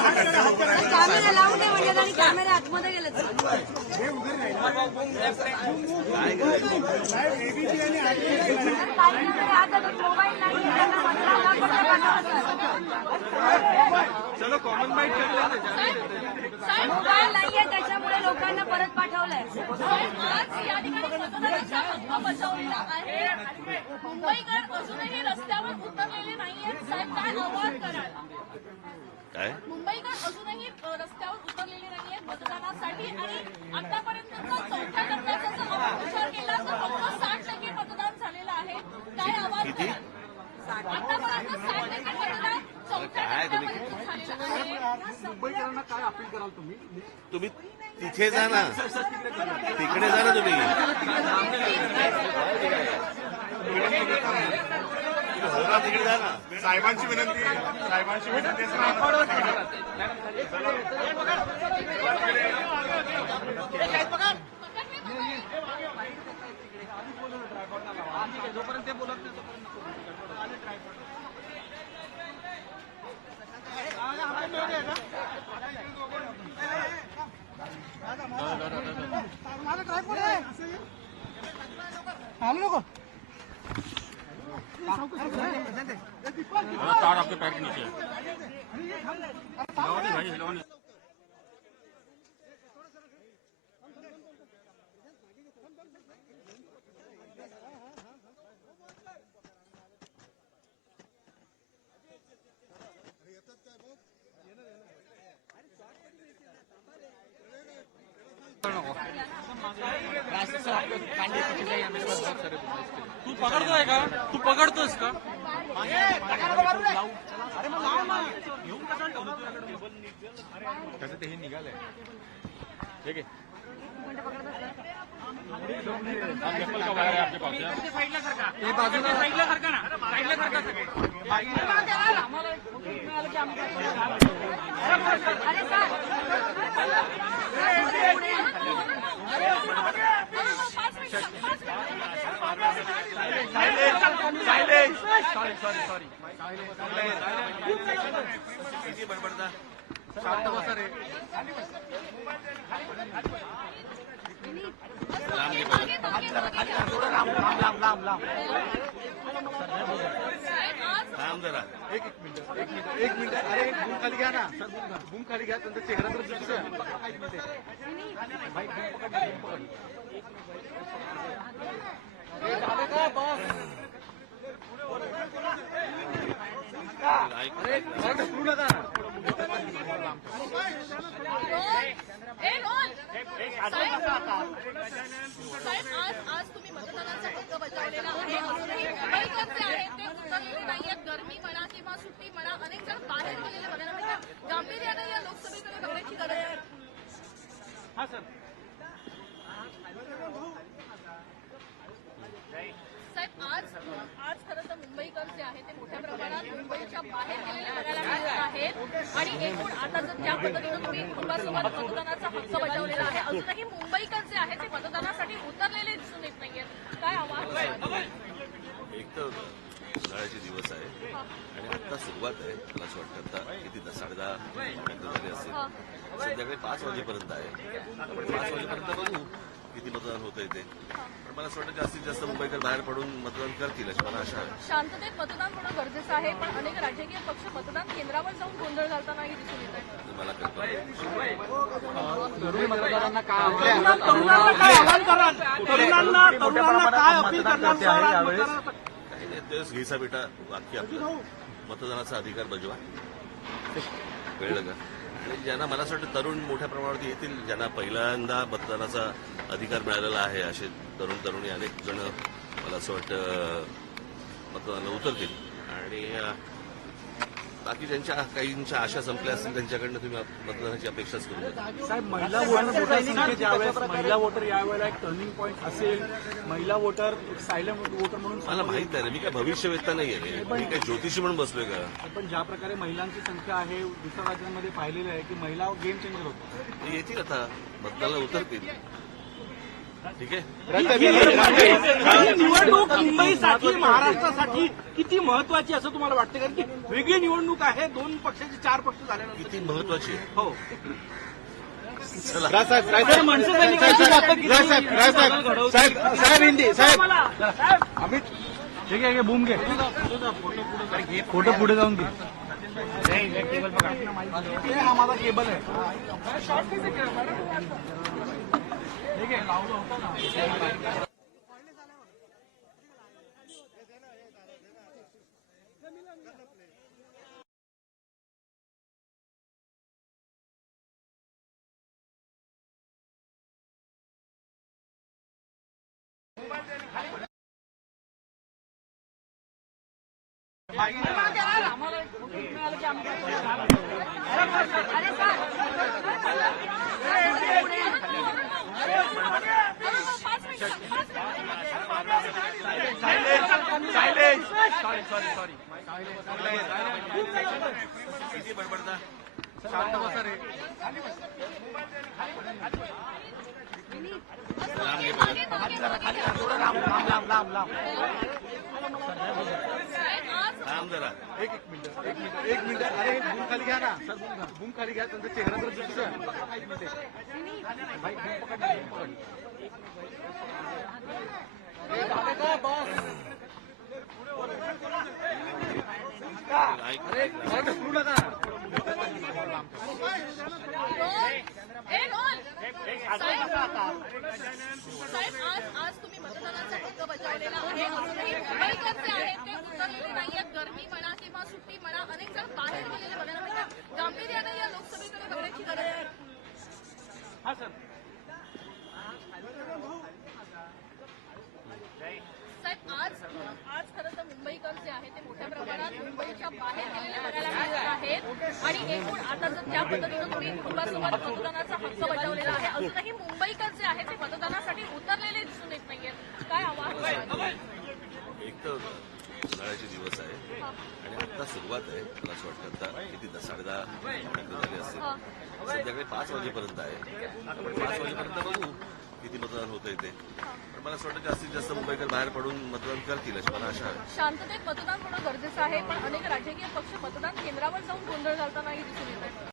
Camera लावून दे म्हणजे आणि कॅमेरा आतमध्ये गेले चलो कॉमन माइंड मोबाईल नाहीये त्याच्यामुळे लोकांना परत पाठवलंय. मुंबईकर अजूनही रस्त्यावर उतरलेले नाहीये. साहेब काय आवाहन कराल? काय मुंबईकर अजूनही रस्त्यावर उतरलेले नाहीयेत मतदानासाठी आणि आतापर्यंतचा चौथ्या टप्प्याचा जर आपण विचार केला तर फक्त 60% मतदान झालेलं आहे. काय आवाहन कराल? आतापर्यंत 60% मतदान चौथ्या टप्प्यामध्ये झालेलं आहे. मुंबईकरांना काय अपील कराल तुम्ही? तुम्ही तिथे जा ना, तिकडे जा ना तुम्ही. हो ना, तिकडे जा ना. साहेबांची विनंती जोपर्यंत ते बोलत नाही तार आपके पैर के नीचे भाई तू पकडतोय का? तू पकडतोस का? कसं ते हे निघालंय ठीक आहे. हे बाजूला साईडला सारखा ना, साईडला सारखा सगळे सॉरी बडबडता शांत बसा रे. थांब जरा. एक मिनिट अरे बूम खाली घ्या ना सर. बूम खाली घ्या. त्यांचा चेहरा तर दिसतोय. अरे ढकलू नका. साहेब आज तुम्ही मतदानाचा हक्क बजावलेला आहे. अजूनही मुंबईकरचे आहेत ते उतरलेले नाहीयेत. गरमी म्हणा किंवा सुट्टी म्हणा अनेक जण बाहेर गेलेले बघायला मिळतात. गांभीर्याने या लोकसभेकडे बघण्याची गरज आहे. हा सर. साहेब आज खरं तर मुंबईकर जे आहेत ते मोठ्या प्रमाणात मुंबईच्या बाहेर गेलेले बघायला मिळत आहेत आणि एकूण आता जर ज्या पद्धतीनं तुम्ही कुटुंबासोबत मतदानाचा हक्क बजावलेला आहे अजूनही मुंबईकर जे आहेत ते मतदानासाठी उतरलेले दिसून येत नाहीयेत. काय आव्हान? एक तर उन्हाळ्याचे दिवस आहे आणि आता सुरुवात आहे. मला असं वाटतं आता किती 10:30 झाले असेल. संध्याकाळी 5 वाजेपर्यंत आहे. आपण 5 वाजेपर्यंत बघू किती मतदान होतंय ते. पण मला असं वाटतं जास्तीत जास्त मुंबईकर बाहेर पडून मतदान करतील अशी मला आशा आहे. शांततेत मतदान होणं गरजेचं आहे पण अनेक राजकीय पक्ष मतदान केंद्रावर जाऊन गोंधळ घालतानाही दिसून येत आहे. मला कल्पना आहे. तरुण मतदारांना काय तेच घ्यायचा बेटा वाक्य आपलं मतदानाचा अधिकार बजवा. कळलं का? आणि ज्यांना मला असं वाटतं तरुण मोठ्या प्रमाणावरती येतील ज्यांना पहिल्यांदा मतदानाचा अधिकार मिळालेला आहे असे तरुणी अनेक जण मला असं वाटतं मतदानाला उतरतील आणि बाकी ज्यांच्या काहींच्या आशा संपल्या असतील त्यांच्याकडनं तुम्ही मतदानाची अपेक्षाच करू नका. साहेब, महिला वोटर संख्येत ज्यावेळेस महिला वोटर यावेळेला एक टर्निंग पॉईंट असेल, महिला वोटर सायलेंट वोटर म्हणून मला माहित नाही ना, मी काय भविष्यवेत्ता नाहीये रे, मी काय ज्योतिषी म्हणून बसलोय का. पण ज्या प्रकारे महिलांची संख्या आहे दुसऱ्या राज्यांमध्ये पाहिलेलं आहे की महिला गेम चेंजर होतात. ते येतील आता मतदानाला उतरतील. ठीक आहे. ही निवडणूक मुंबईसाठी महाराष्ट्रासाठी किती महत्वाची असं तुम्हाला वाटतं? कारण की वेगळी निवडणूक आहे, दोन पक्षाचे 4 पक्ष झाल्यानंतर. किती महत्वाची आहे. हो, चला तर मनसे सैनिकांची ताकद किती? साहेब हिंदी साहेब अमित ठीक आहे बूम घे फोटो पुढे जाऊन घे. हा माझा केबल आहे. ठीक आहे लावलो होतो ना. किती बडबडता. शांत बसा रे. लांब घे बरं. लांब जरा. एक मिनिट अरे बूम खाली घ्या ना सर. बूम खाली घ्या. त्यांचा चेहरा तर दिसतोय. एक मिनिट भाई बूम पकड. ऐक. ढकलू नका. साहेब, आज तुम्ही मतदानाचा हक्क बजावलेला आहे. अजूनही मुंबईकर जे आहेत ते उतरलेले नाहीयेत. गरमी म्हणा किंवा सुट्टी म्हणा, अनेक जण बाहेर गेलेले बघायला मिळतात. गांभीर्याने या लोकसभेकडे बघण्याची गरज आहे. हा सर, साहेब, आज खरं तर मुंबईकर जे आहेत ते मोठ्या प्रमाणात मुंबईच्या बाहेर गेलेले बघायला मिळत आहेत. आणि एकूण आता जर ज्या पद्धतीनं तुम्ही कुटुंबासोबत मतदानाचा हक्क बजावलेला आहे, अजूनही मुंबईकर जे आहेत ते मतदानासाठी उतरलेले दिसून येत नाहीयेत. काय आव्हान? एक तर उन्हाळ्याचे दिवस आहे आणि आता सुरुवात आहे. मला असं वाटतं आता किती 10:30 झाले असतील. संध्याकाळी 5 वाजेपर्यंत आहे. आपण 5 वाजेपर्यंत बघू किती मतदान होतंय ते. पण मला असं वाटतं जास्तीत जास्त मुंबईकर बाहेर पडून मतदान करतील अशी मला आशा आहे. शांततेत मतदान होणं गरजेचं आहे, पण अनेक राजकीय पक्ष मतदान केंद्रावर जाऊन गोंधळ घालतानाही दिसून येत आहेत.